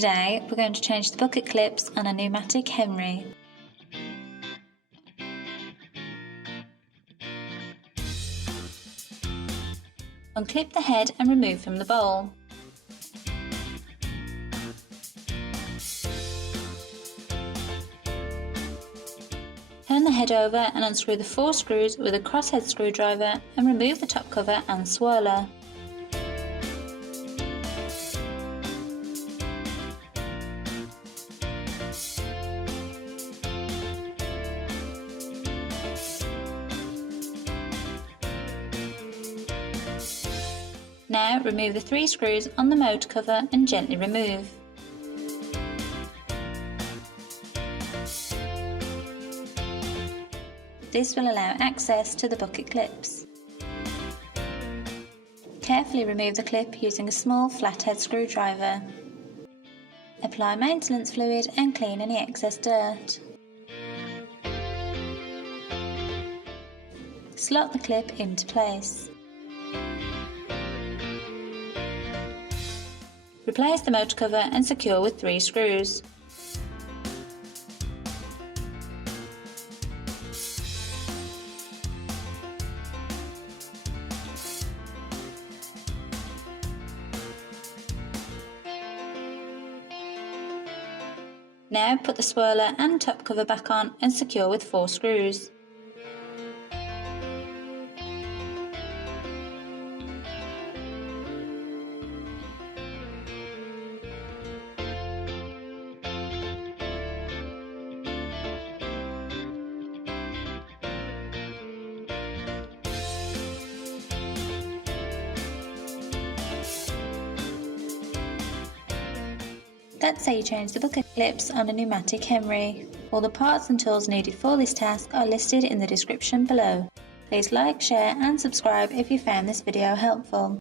Today we're going to change the bucket clips on a pneumatic Henry. Unclip the head and remove from the bowl. Turn the head over and unscrew the 4 screws with a crosshead screwdriver and remove the top cover and swirler. Now remove the 3 screws on the motor cover and gently remove. This will allow access to the bucket clips. Carefully remove the clip using a small flathead screwdriver. Apply maintenance fluid and clean any excess dirt. Slot the clip into place. Replace the motor cover and secure with 3 screws. Now put the swirler and top cover back on and secure with 4 screws. That's how you change the bucket clips on a pneumatic Henry. All the parts and tools needed for this task are listed in the description below. Please like, share and subscribe if you found this video helpful.